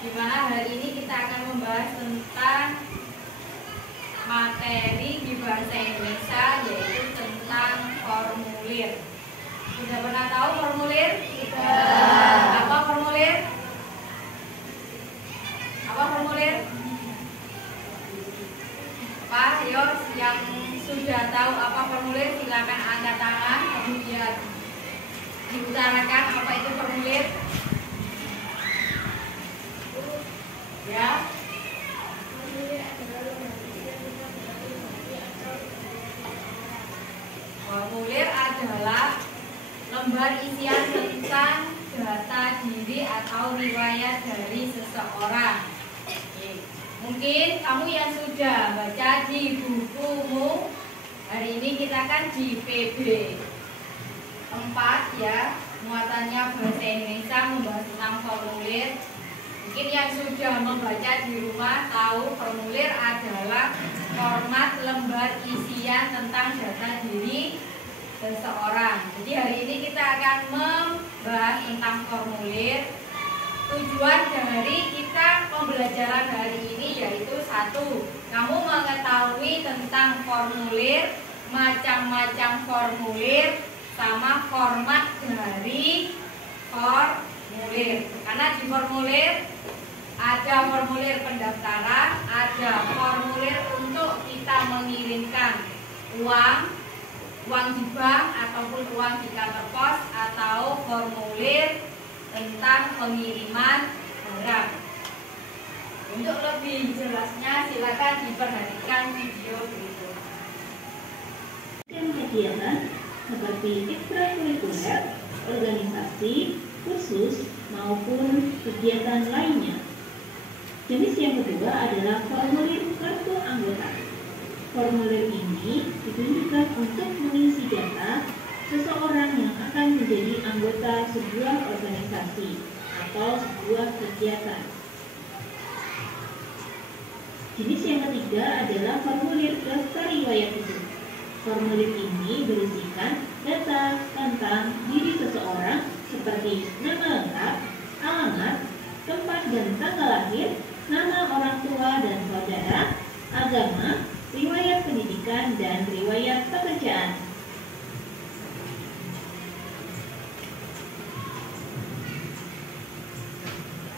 di mana hari ini kita akan membahas tentang materi di bahasa Indonesia, yaitu tentang formulir. Sudah pernah tahu formulir? Sudah. Apa formulir? Apa formulir? Apa? Ayo, yang sudah tahu apa formulir silakan angkat tangan, kemudian diutarakan apa itu formulir. Ya. Formulir adalah lembar isian tentang data diri atau riwayat dari seseorang. Mungkin kamu yang sudah baca di bukumu, hari ini kita kan di PB 4 ya, muatannya bahasa Indonesia membahas tentang formulir. Mungkin yang sudah membaca di rumah tahu formulir adalah format lembar isian tentang data diri seseorang. Jadi hari ini kita akan membahas tentang formulir. Tujuan dari kita pembelajaran hari ini yaitu satu, kamu mengetahui tentang formulir, macam-macam formulir, sama format dari formulir. Karena di formulir ada formulir pendaftaran, ada formulir untuk kita mengirimkan uang di bank ataupun uang di kantor pos, atau formulir tentang pengiriman barang. Untuk lebih jelasnya silakan diperhatikan video berikut. Kegiatan seperti ekstrakurikuler, organisasi, kursus, maupun kegiatan lainnya. Jenis yang kedua adalah formulir kartu anggota. Formulir ini ditujukan untuk mengisi data seseorang yang akan menjadi anggota sebuah organisasi atau sebuah kegiatan. Jenis yang ketiga adalah formulir daftar riwayat hidup. Formulir ini berisikan data tentang diri seseorang seperti nama lengkap, alamat, tempat dan tanggal lahir, nama orang tua dan saudara, agama, riwayat pendidikan, dan riwayat pekerjaan.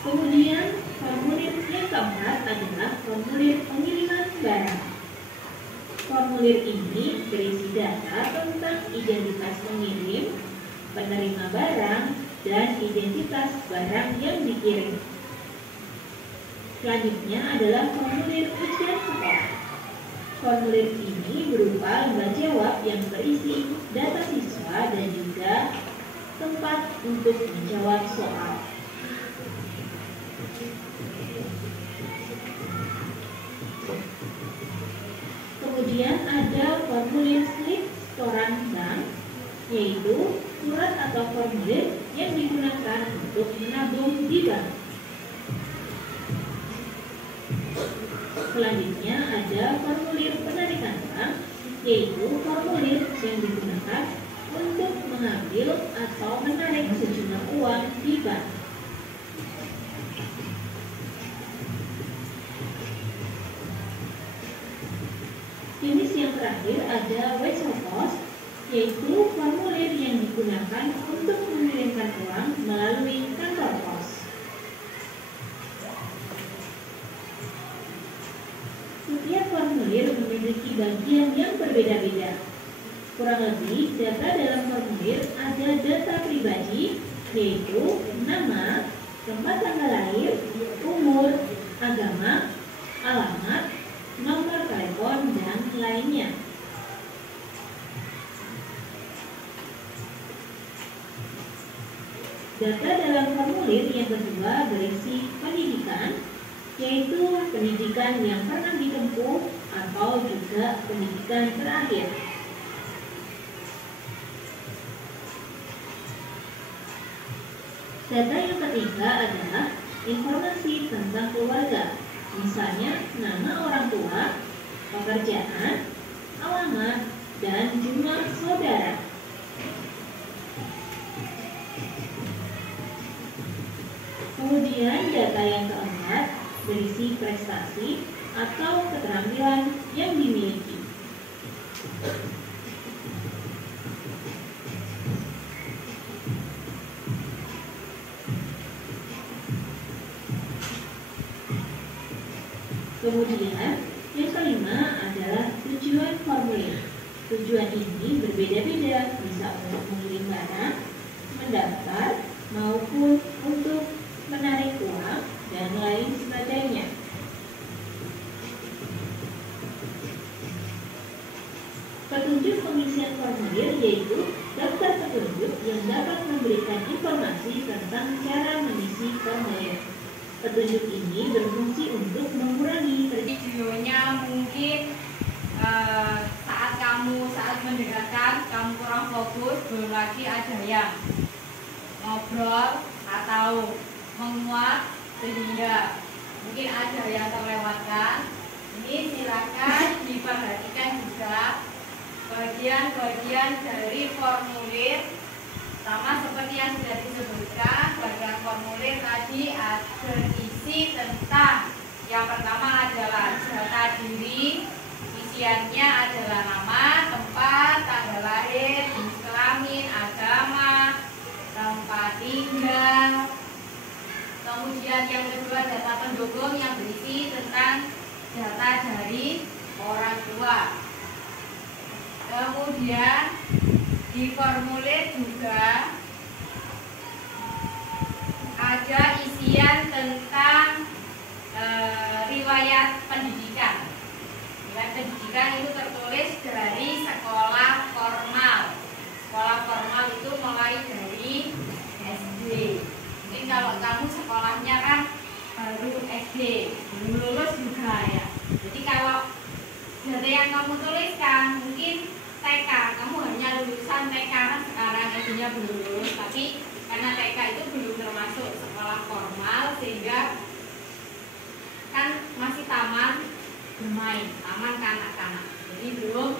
Kemudian formulir yang keempat adalah formulir pengiriman barang. Formulir ini berisi data tentang identitas pengirim, penerima barang, dan identitas barang yang dikirim. Selanjutnya adalah formulir ujian sekolah. Formulir ini berupa lembar jawab yang berisi data siswa dan juga tempat untuk menjawab soal. Kemudian ada formulir slip setoran bank, yaitu surat atau formulir yang digunakan untuk menabung di bank. Selanjutnya ada formulir penarikan uang, yaitu formulir yang digunakan untuk mengambil atau menarik sejumlah uang di bank. Jenis yang terakhir ada Wesopos, yaitu formulir yang digunakan untuk mengirimkan uang melalui kantor pos. Setiap formulir memiliki bagian yang berbeda-beda. Kurang lebih, data dalam formulir ada data pribadi, yaitu nama, tempat tanggal lahir, umur, agama, alamat, nomor telepon, dan lainnya. Data dalam formulir yang kedua berisi pendidikan, yaitu pendidikan yang pernah ditempuh atau juga pendidikan terakhir. Data yang ketiga adalah informasi tentang keluarga, misalnya nama orang tua, pekerjaan, alamat, dan jumlah saudara. Kemudian data yang keempat berisi prestasi atau keterampilan yang dimiliki. Kemudian, yang kelima adalah tujuan formulir. Tujuan ini berbeda-beda, bisa untuk mengirim barang, mendaftar, maupun untuk menarik uang, dan lain sebagainya. Petunjuk pengisian formulir yaitu daftar petunjuk yang dapat memberikan informasi tentang cara mengisi formulir. Petunjuk ini berfungsi untuk mengurangi videonya mungkin saat mendengarkan kamu kurang fokus, belum lagi ada yang ngobrol atau menguap sehingga mungkin ada yang terlewatkan. Ini silakan diperhatikan juga bagian-bagian dari formulir, sama seperti yang sudah disebutkan. Bagian formulir tadi berisi tentang yang pertama adalah data diri, isiannya adalah nama, tempat, tanggal lahir, jenis kelamin, agama, tempat tinggal. Kemudian yang kedua data pendukung yang berisi tentang data dari orang tua. Kemudian di formulir juga ada isian tentang riwayat pendidikan. Riwayat pendidikan itu tertulis dari sekolah formal. Sekolah formal itu mulai dari SD. Mungkin kalau kamu sekolahnya kan baru SD, belum lulus juga ya. Jadi kalau data yang kamu tuliskan mungkin TK, kamu hanya lulusan TK kan sekarang SD-nya belum lulus, tapi karena TK itu belum termasuk sekolah formal sehingga kan masih taman bermain, taman kanak-kanak. Jadi belum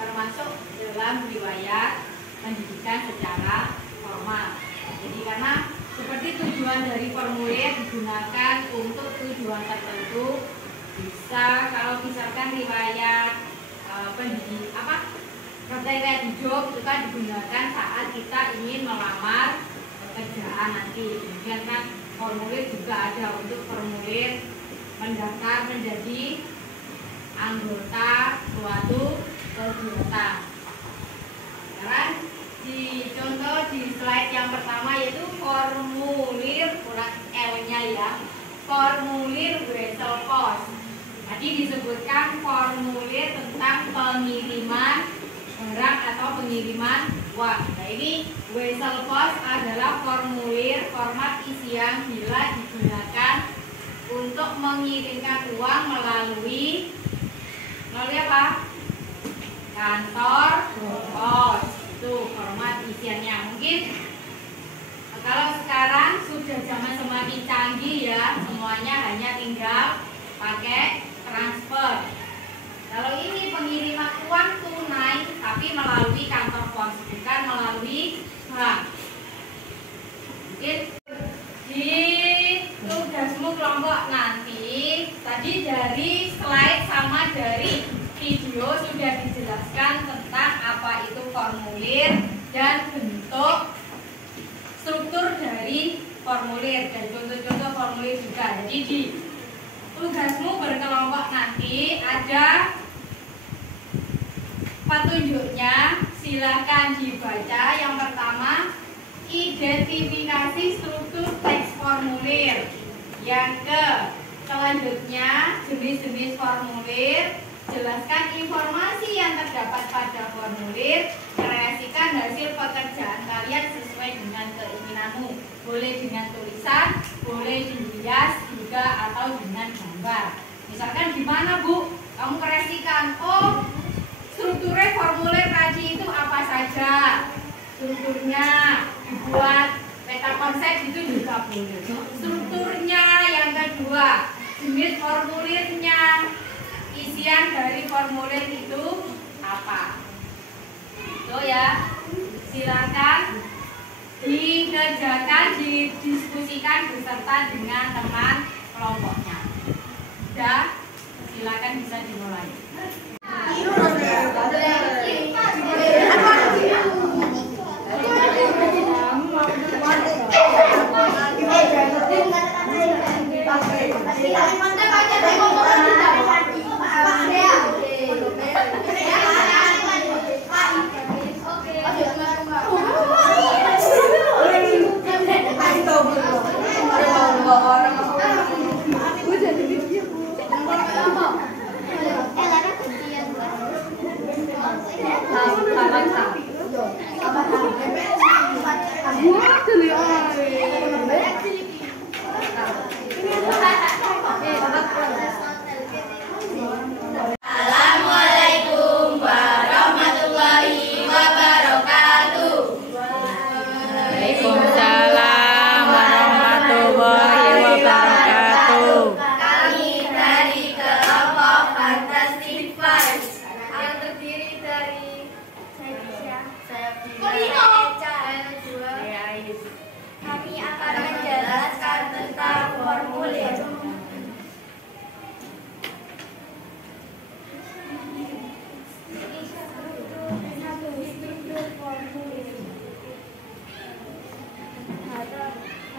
termasuk dalam riwayat pendidikan secara formal. Jadi karena seperti tujuan dari formulir digunakan untuk tujuan tertentu, bisa kalau misalkan riwayat riwayat hidup itu kan digunakan saat kita ingin melamar pekerjaan nanti. Kemudian kan formulir juga ada untuk formulir mendaftar menjadi anggota suatu kegiatan. Sekarang contoh di slide yang pertama yaitu formulir, kurang L-nya ya, formulir wesel pos. Tadi disebutkan formulir tentang pengiriman barang atau pengiriman uang. Nah ini wesel pos adalah formulir format isian bila digunakan untuk mengirimkan uang melalui apa? Kantor pos. Itu format isiannya. Mungkin kalau sekarang sudah zaman semakin canggih ya, semuanya hanya tinggal pakai transfer. Kalau ini pengiriman uang tunai tapi melalui kantor pos, bukan melalui bank. Mungkin di tugasmu kelompok nanti tadi dari slide sama dari video sudah dijelaskan tentang apa itu formulir dan bentuk struktur dari formulir dan contoh-contoh formulir juga. Jadi di tugasmu berkelompok nanti ada petunjuknya, silahkan dibaca. Yang pertama, identifikasi struktur teks formulir. Selanjutnya, jenis-jenis formulir. Jelaskan informasi yang terdapat pada formulir. Kreasikan hasil pekerjaan kalian sesuai dengan keinginanmu. Boleh dengan tulisan, boleh dihias juga atau dengan gambar. Misalkan gimana Bu? Kamu kreasikan. Oh, strukturnya formulir tadi itu apa saja? Strukturnya dibuat peta konsep itu juga boleh. Strukturnya yang kedua, jenis formulirnya. Isian dari formulir itu apa? Itu ya. Silakan dikerjakan, didiskusikan beserta dengan teman kelompoknya. sudah, silakan bisa dimulai. Assalamualaikum warahmatullahi wabarakatuh. Waalaikumsalam warahmatullahi wabarakatuh. Kami dari kelompok Fantastic Five yang terdiri dari saya Eca, kami akan menjelaskan tentang formulir.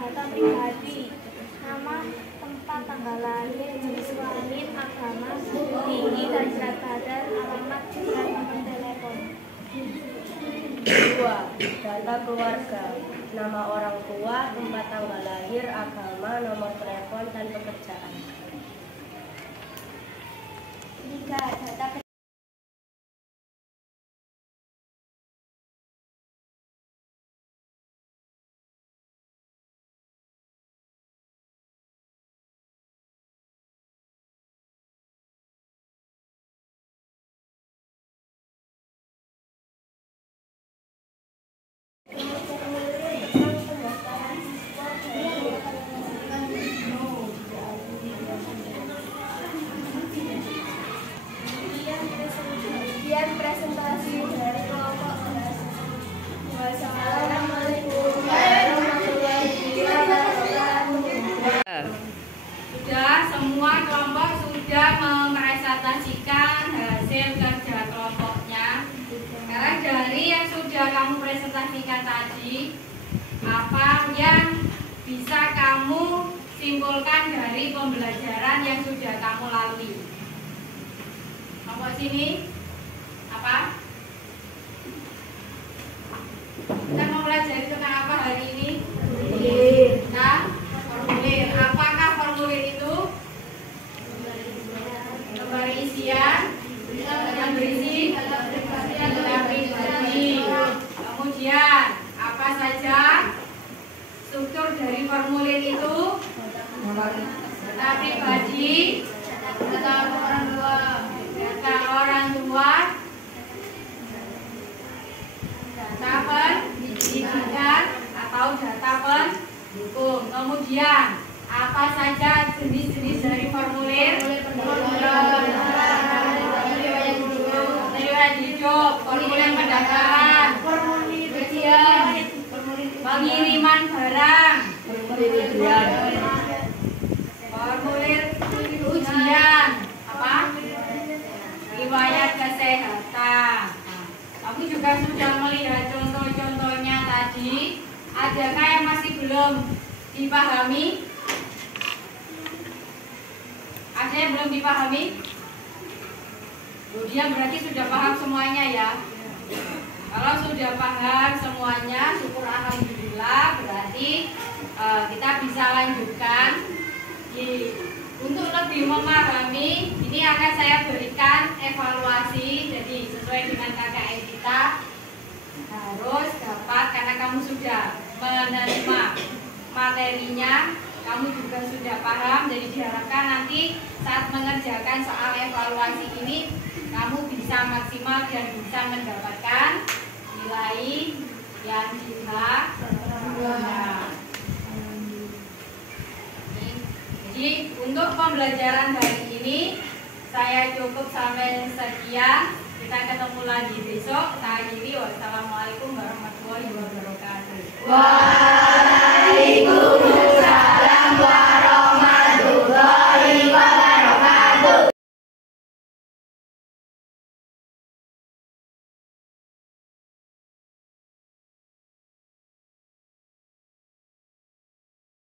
Data pribadi, nama, tempat, tanggal lahir, jenis kelamin, agama, tinggi dan berat badan, alamat, dan nomor telepon. 2. Data keluarga, nama orang tua, tempat tanggal lahir, agama, nomor telepon, dan pekerjaan. 3. Data kemudian presentasi dari kelompok. Wassalamualaikum warahmatullahi wabarakatuh. Sudah, semua kelompok sudah mempresentasikan hasil kerja kelompoknya. Sekarang dari yang sudah kamu presentasikan tadi, apa yang bisa kamu simpulkan dari pembelajaran yang sudah kamu lalui? Kelompok sini, apa? Kita mau belajar tentang apa hari ini? Nah, formulir. Apakah formulir itu? Lembar isian yang berisi data pribadi. Kemudian apa saja struktur dari formulir itu? Data pribadi, data orang tua, data pendidikan atau data pendukung. Kemudian apa saja jenis-jenis dari formulir? Riwayat hidup, formulir perdagangan, pengiriman barang, formulir ujian, apa? Riwayat kesehatan. Kamu juga sudah melihat contoh-contohnya tadi. Adakah yang masih belum dipahami? Ada yang belum dipahami? Dia berarti sudah paham semuanya ya. Kalau sudah paham semuanya, syukur alhamdulillah, berarti kita bisa lanjutkan. Untuk lebih memahami, ini akan saya berikan evaluasi. Jadi sesuai dengan KKN kita harus dapat, karena kamu sudah menerima materinya, kamu juga sudah paham. Jadi diharapkan nanti saat mengerjakan soal evaluasi ini, kamu bisa maksimal dan bisa mendapatkan nilai yang diharapkan. Jadi untuk pembelajaran hari ini saya cukup sampai sekian. Kita ketemu lagi besok. Saya akhiri. Wassalamualaikum warahmatullahi wabarakatuh. Waalaikumsalam.